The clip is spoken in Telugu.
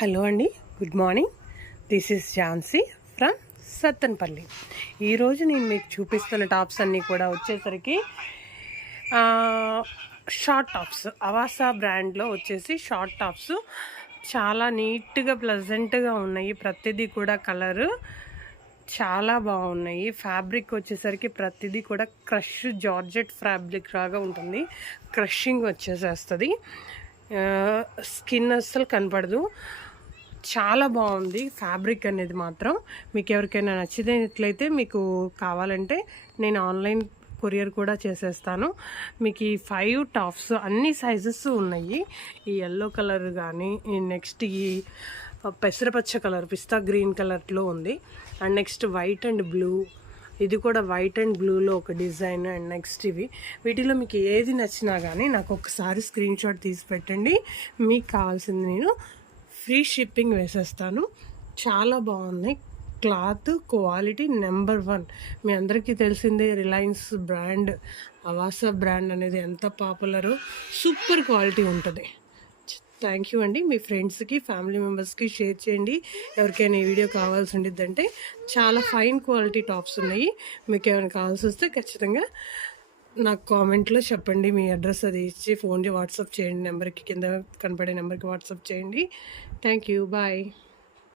హలో అండి, good morning. This is Jhansi from Sattenapalli. ఈరోజు నేను మీకు చూపిస్తున్న టాప్స్ అన్నీ కూడా వచ్చేసరికి షార్ట్ టాప్స్. అవాసా బ్రాండ్లో వచ్చేసి షార్ట్ టాప్స్ చాలా నీట్గా ప్లెజెంట్గా ఉన్నాయి. ప్రతిదీ కూడా కలరు చాలా బాగున్నాయి. ఫ్యాబ్రిక్ వచ్చేసరికి ప్రతిదీ కూడా క్రష్ జార్జెట్ ఫ్యాబ్రిక్ లాగా ఉంటుంది. క్రషింగ్ వచ్చేసేస్తుంది, స్కిన్ అస్సలు కనపడదు. చాలా బాగుంది ఫ్యాబ్రిక్ అనేది మాత్రం. మీకు ఎవరికైనా నచ్చినట్లయితే మీకు కావాలంటే నేను ఆన్లైన్ కొరియర్ కూడా చేసేస్తాను. మీకు ఈ 5 టాప్స్ అన్ని సైజెస్ ఉన్నాయి. ఈ ఎల్లో కలర్ కానీ, నెక్స్ట్ ఈ పెసరపచ్చ కలర్, పిస్తా గ్రీన్ కలర్లో ఉంది. And next white and blue, ఇది కూడా వైట్ అండ్ బ్లూలో ఒక డిజైన్. అండ్ నెక్స్ట్ వీటిలో మీకు ఏది నచ్చినా కానీ నాకు ఒకసారి స్క్రీన్ షాట్ తీసి పెట్టండి. మీకు కావాల్సింది నేను ఫ్రీ షిప్పింగ్ వేసేస్తాను. చాలా బాగున్నాయి. Cloth quality number 1. మీ అందరికీ తెలిసిందే రిలయన్స్ బ్రాండ్, అవాసా బ్రాండ్ అనేది ఎంత పాపులరో. సూపర్ క్వాలిటీ ఉంటుంది. థ్యాంక్ యూ అండి. మీ ఫ్రెండ్స్కి, ఫ్యామిలీ మెంబర్స్కి షేర్ చేయండి. ఎవరికైనా ఈ వీడియో కావాల్సి ఉండిద్దంటే. చాలా ఫైన్ క్వాలిటీ టాప్స్ ఉన్నాయి. మీకు ఏమైనా కావాల్సి వస్తే ఖచ్చితంగా నాకు కామెంట్లో చెప్పండి. మీ అడ్రస్ అది ఇచ్చి ఫోన్ వాట్సాప్ చేయండి. నెంబర్కి, కింద కనపడే నెంబర్కి వాట్సాప్ చేయండి. Thank you, bye.